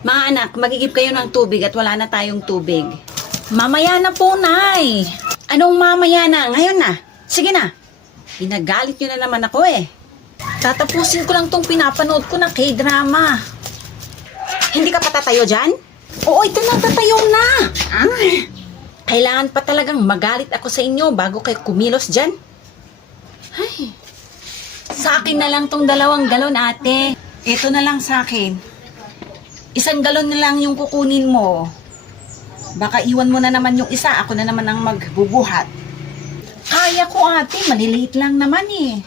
Mga anak, magigib kayo ng tubig at wala na tayong tubig. Mamaya na po, Nay. Anong mamaya na? Ngayon na. Sige na. Pinagalit nyo na naman ako eh. Tatapusin ko lang tong pinapanood ko na K-drama. Hindi ka pa tatayo dyan? Oo, ito na, tatayo na. Kailangan pa talagang magalit ako sa inyo bago kayo kumilos dyan. Ay. Sa akin na lang tong 2 galon, ate. Ito na lang sa akin. 1 galon na lang yung kukunin mo. Baka iwan mo na naman yung isa, ako na naman ang magbubuhat. Kaya ko, ate, maliliit lang naman eh.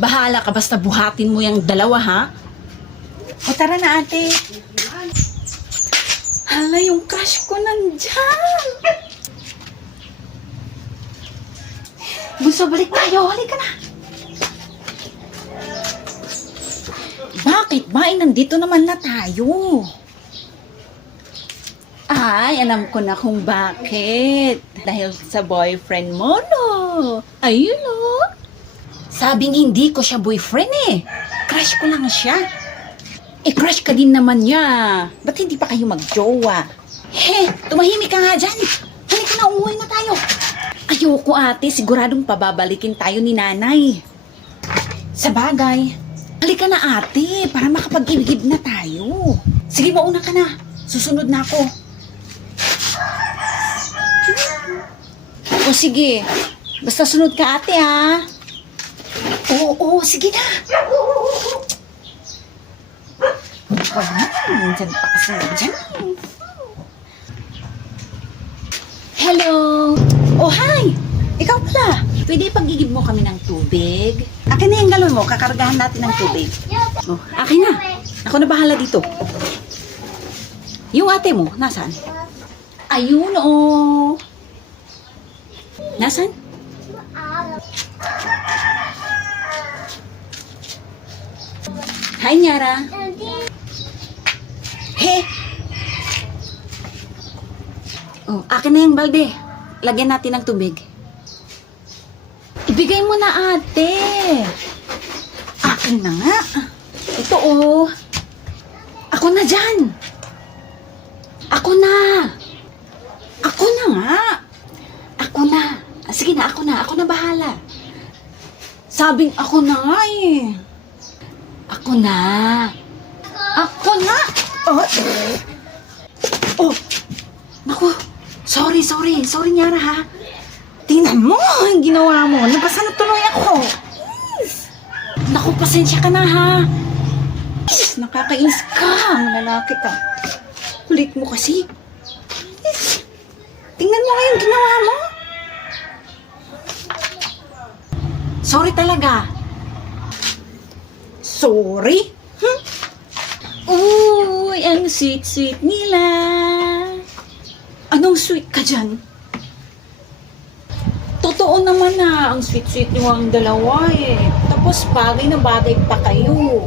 Bahala ka, basta buhatin mo yung 2, ha? O tara na, ate. Hala, yung crush ko nandyan. Bunso, balik tayo. Halika na. Bakit ba? Nandito naman na tayo. Ay, alam ko na kung bakit. Dahil sa boyfriend mo, no? Ayun, no? Sabing hindi ko siya boyfriend eh. Crush ko lang siya. Eh, crush ka din naman niya. Ba't hindi pa kayo magjowa? Tumahimik ka nga dyan. Halika na, umuwi na tayo. Ayoko, ate. Siguradong pababalikin tayo ni nanay. Sa bagay. Halika na, ate. Para makapag-ibigib na tayo. Sige, mauna ka na. Susunod na ako. O sige, basta sunod ka, ate, ha? Oo, sige na. Diyan pa kasi dyan. Hello. Oh, hi. Ikaw pala. Pwede pag-igib mo kami ng tubig? Akin na yung galon mo. Kakargahan natin ng tubig. Oh, akin na. Ako na bahala dito. Yung ate mo, nasaan? Ayun, oh. Nasaan? Hi, Nyara. Oh, akin na yung balde. Lagyan natin ng tubig. Ibigay mo na, ate. Akin na nga. Ito, oh. Ako na dyan. Ako na. Ako na nga. Ako na. Sige na, ako na. Ako na bahala. Sabing ako na nga eh. Ako na. Ako na. Oh. Naku. Sorry, Nyara, ha. Tingnan mo, ang ginawa mo. Nabasa na tuloy ako. Naku, pasensya ka na, ha. Nakakainis ka. Ang lalaki ka. Kulit mo kasi. Tingnan mo nga yung ginawa mo. Sorry talaga. Sorry? Uy, ang sweet-sweet nila. Anong sweet ka dyan? Totoo naman na, ang sweet-sweet niyo ang dalawa eh. Tapos bagay na bagay pa kayo.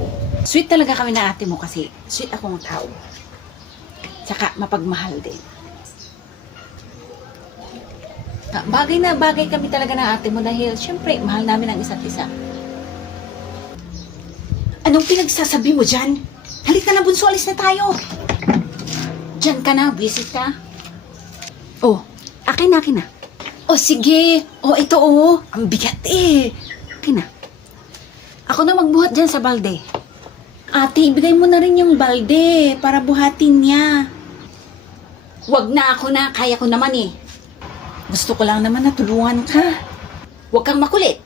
Sweet talaga kami na ate mo kasi sweet akong tao. Tsaka mapagmahal din. Bagay na bagay kami talaga ng ate mo dahil syempre mahal namin ang isa't isa. Anong pinagsasabi mo dyan? Halika na, bunso, alis na tayo. Diyan ka na, visit ka. Oh, akin na. Oh, sige. Oh, ito oh. Ang bigat eh. Akin na. Ako na magbuhat dyan sa balde. Ate, ibigay mo na rin yung balde para buhatin niya. Wag na, ako na. Kaya ko naman eh. Gusto ko lang naman na tulungan ka. Huwag kang makulit.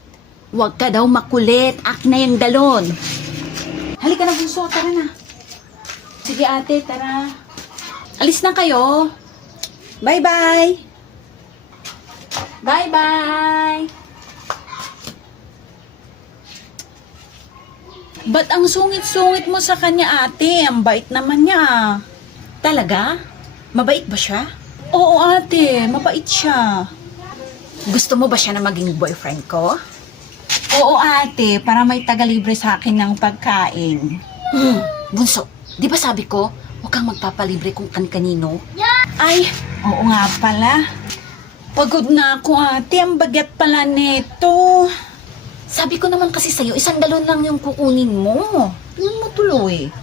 Huwag ka daw makulit. Akin na yung galon. Halika na, bunso. Tara na. Sige, ate. Tara. Alis na kayo. Bye-bye. Bye-bye. Ba't ang sungit-sungit mo sa kanya, ate? Ang bait naman niya. Talaga? Mabait ba siya? Oo, ate. Mabait siya. Gusto mo ba siya na maging boyfriend ko? Oo, ate. Para may taga-libre sa akin ng pagkain. Bunso, di ba sabi ko, huwag kang magpapalibre kung kan-kanino? Ay, oo nga pala. Pagod na ako, ate. Ang bagat pala neto. Sabi ko naman kasi sa'yo, 1 galon lang yung kukunin mo. Tingnan mo tuloy.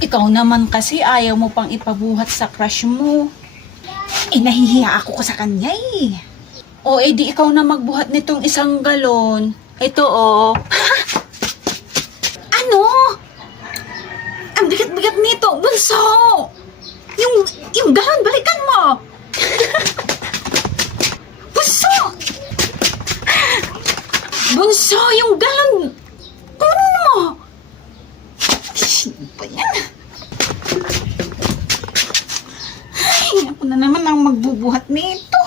Ikaw naman kasi ayaw mo pang ipabuhat sa crush mo. Eh, nahihiya ako ko sa kanya eh. O, edi ikaw na magbuhat nitong 1 galon. Ito, oh. Ano? Ang bigat-bigat nito, bunso! Yung galon, balikan mo! Bunso! Bunso, yung galon! Kunin mo! Sino ba yan? Ay, ako na naman ang magbubuhat nito.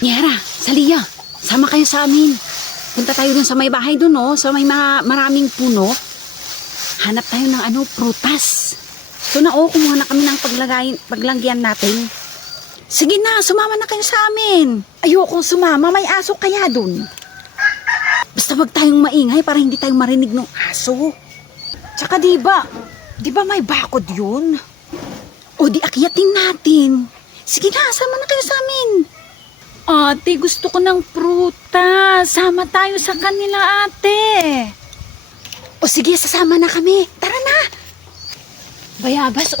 Nyera, Salia, sama kayo sa amin. Punta tayo dun sa may bahay dun, no? Sa may maraming puno. Hanap tayo ng prutas. So na, kumuha na kami ng paglagyan natin. Sige na, sumama na kayo sa amin. Ayokong sumama, may aso kaya dun. Basta wag tayong maingay para hindi tayong marinig ng aso. Tsaka di ba may bakod yun? O di akyatin natin. Sige na, sama na kayo sa amin. Ate, gusto ko ng prutas. Sama tayo sa kanila, ate. O sige, sasama na kami. Tara na. Bayabas,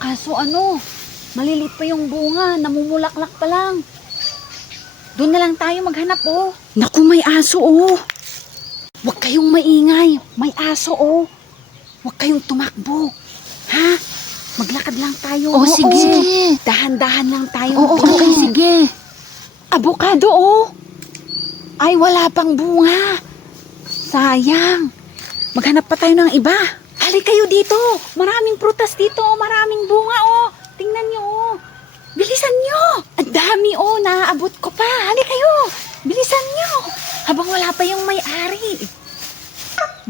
Kaso maliliit pa yung bunga. Namumulaklak pa lang. Doon na lang tayo maghanap, Naku, may aso, Huwag kayong maingay. May aso, Huwag kayong tumakbo. Ha? Maglakad lang tayo. Sige. Dahan-dahan lang tayo. Okay, sige. Avocado, Ay, wala pang bunga. Sayang. Maghanap pa tayo ng iba. Hali kayo dito. Maraming prutas dito. Maraming bunga, Tingnan nyo, Bilisan nyo. Ang dami, Naaabot ko pa. Hali kayo. Bilisan nyo. Habang wala pa yung may-ari.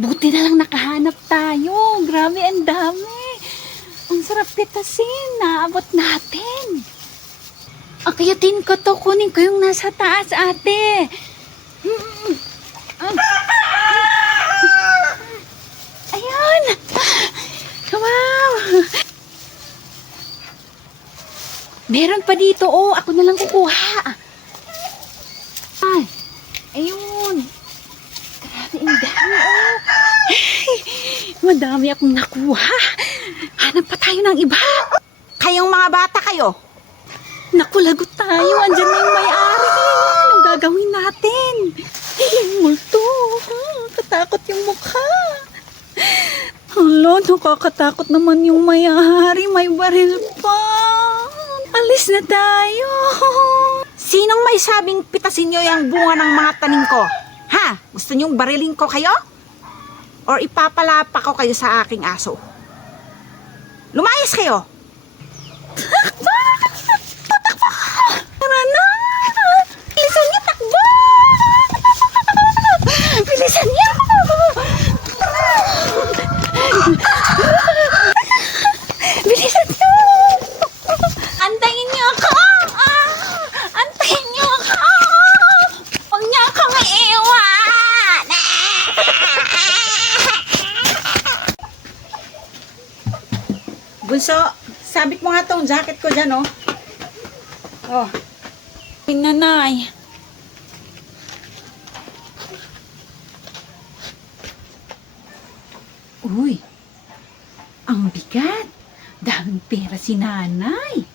Buti na lang nakahanap tayo. Grabe, ang dami. Ang sarap pitasin. Naabot natin. Akyatin ko to. Kunin ko yung nasa taas, ate. Ayan. Wow. Meron pa dito, Ako na lang kukuha. Ay. Ayun. Grabe, ang dami, Madami akong nakuha. Hanap pa tayo ng iba. Kayong mga bata kayo. Naku, lagot tayo. Andyan na yung may-ari. Anong gagawin natin? Multo. Katakot yung mukha. Hala, nakakatakot naman yung may-ari. May baril pa. Alis na tayo. Sinong may sabing pitasin nyo yung bunga ng mga tanim ko? Ha? Gusto nyong barilin ko kayo? Or ipapalapa ko kayo sa aking aso? Lumayas kayo! Tara na! Bilisan niyo, takbo! Bilisan niyo! Bilisan niyo! Antayin niyo ako! Antayin niyo ako! Huwag niyo akong iiwan! Bunso, sabit mo nga tong jacket ko dyan, Nanay. Uy, ang bigat. Daming pera si nanay.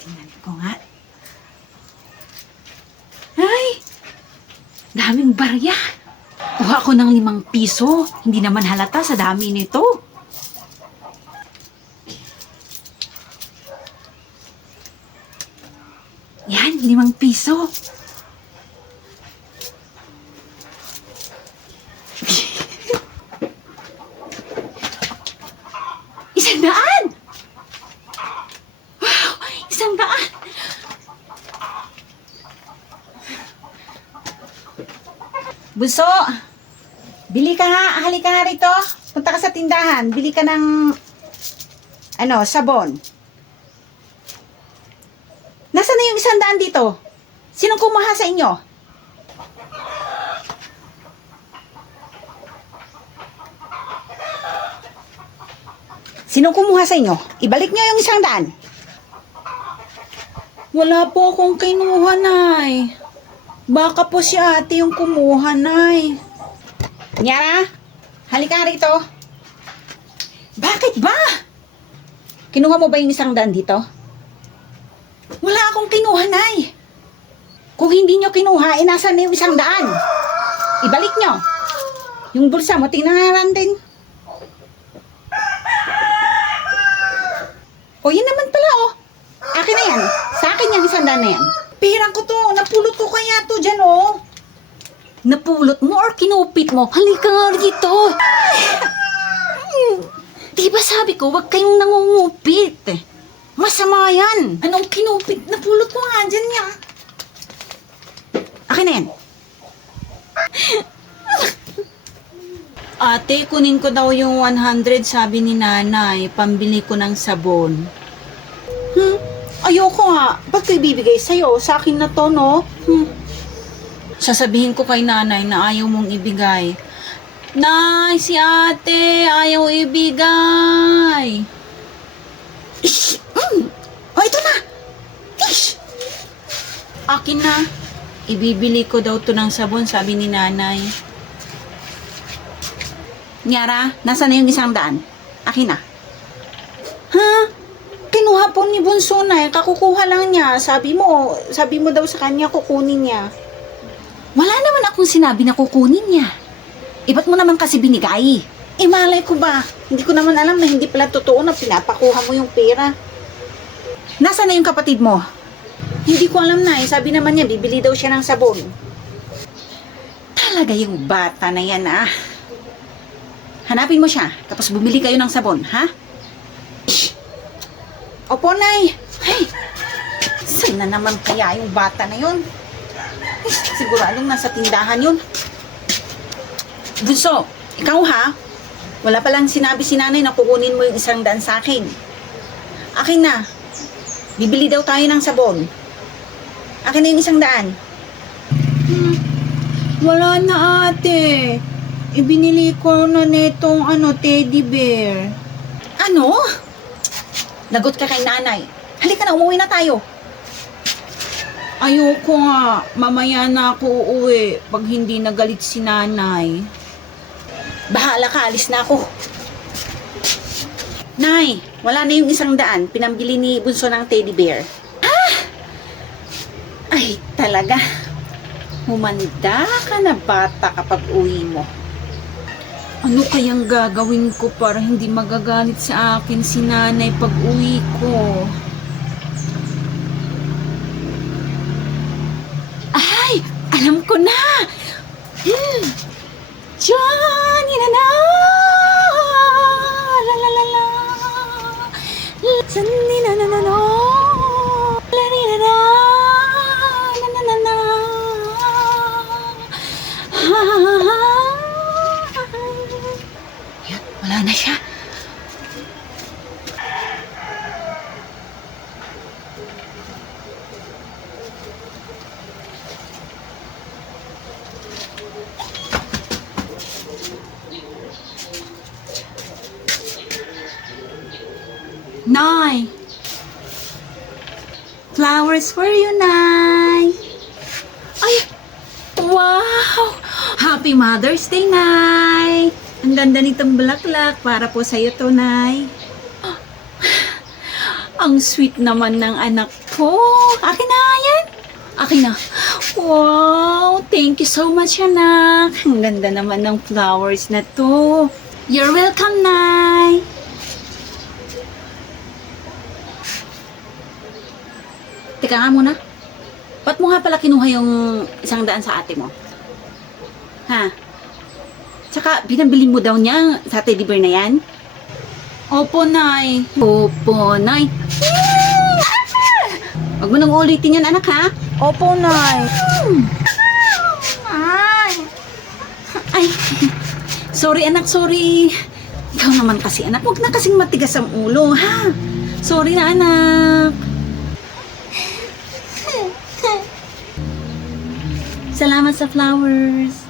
Tingnan ko nga. Ay, daming barya. Kuha ko ng 5 piso. Hindi naman halata sa dami nito. Yan, 5 piso. Isang daan! Wow, 100. Bunso, bili ka nga, halika nga rito. Punta ka sa tindahan, bili ka ng, sabon. Nasaan na yung 100 dito? Sinong kumuha sa inyo? Sinong kumuha sa inyo? Ibalik nyo yung 100. Wala po akong kinuha, Nay. Baka po si ate yung kumuha, Nay. Nyara, Halika rito. Bakit ba? Kinuha mo ba yung 100 dito? Wala akong kinuha, Nay. Kung hindi nyo kinuha, inasan na yung 100? Ibalik nyo. Yung bulsa mo, tingnan din. O, yun naman pala, oh. Akin na yan. Sa akin yung 100 na yan. Pera ko to. Napulot ko kaya to dyan, oh. Napulot mo or kinupit mo? Halika nga rito. Di ba sabi ko, wag kayong nangungupit. Masama yan. Anong kinupit? Napulot ko nga dyan niya. Akin na yan. Ate, kunin ko daw yung 100, sabi ni nanay. Pambili ko ng sabon. Ayoko nga. Ba't ko ibibigay sa'yo? Sa akin na to, no? Sasabihin ko kay nanay na ayaw mong ibigay. Nay, si ate, ayaw ibigay. Ish! Oh, ito na! Ish! Akin na. Ibibili ko daw to ng sabon, sabi ni nanay. Nyara, nasa na yung 100? Akin na. Ha? Kinuha po ni Bunso na, kakukuha lang niya. Sabi mo daw sa kanya kukunin niya. Wala naman akong sinabi na kukunin niya. Ba't mo naman kasi binigay? Malay ko ba? Hindi ko naman alam na hindi pala totoo na pinapakuha mo yung pera. Nasa na yung kapatid mo? Hindi ko alam na, sabi naman niya, bibili daw siya ng sabon. Talaga yung bata na yan, ah. Hanapin mo siya, tapos bumili kayo ng sabon, ha? Opo, Nay. Ay, saan na naman kaya yung bata na yun? Ay, siguradong nasa tindahan yun. Bunso, ikaw ha? Wala palang sinabi si nanay na kukunin mo yung 100 sa akin. Akin na. Bibili daw tayo ng sabon. Akin na yung 100. Wala na, ate. Ibinili ko na netong teddy bear. Ano? Lagot ka kay nanay. Halika na, umuwi na tayo. Ayoko nga. Mamaya na ako uuwi pag hindi nagalit si nanay. Bahala ka, alis na ako. Nay, wala na yung 100. Pinambili ni Bunso ng teddy bear. Ah! Ay, talaga. Humanda ka na bata kapag uwi mo. Ano kayang gagawin ko para hindi magagalit sa akin si nanay pag uwi ko? Ay, alam ko na. Johnny na na. La la la la. Johnny na na na no. La ni na na. Na na na na. Ha ha ha. Yan, wala na siya. Nay! Flowers for you, Nay! Ay! Wow! Happy Mother's Day, Nay! Ang ganda nitong bulaklak para po sa'yo to, Nay. Ang sweet naman ng anak ko. Akin na yan. Akin na. Wow! Thank you so much, anak. Ang ganda naman ng flowers na to. You're welcome, Nay. Teka nga muna. Ba't mo nga pala kinuha yung 100 sa ate mo? Ha? Tsaka, binabili mo daw niya sa teddy bear na yan? Opo, Nay. Opo, Nay. Huwag mo nang ulitin yan, anak, ha? Opo, Nay. Ay. Ay. Sorry, anak, sorry. Ikaw naman kasi, anak. Huwag na kasing matigas ang ulo, ha? Sorry na, anak. Salamat sa flowers.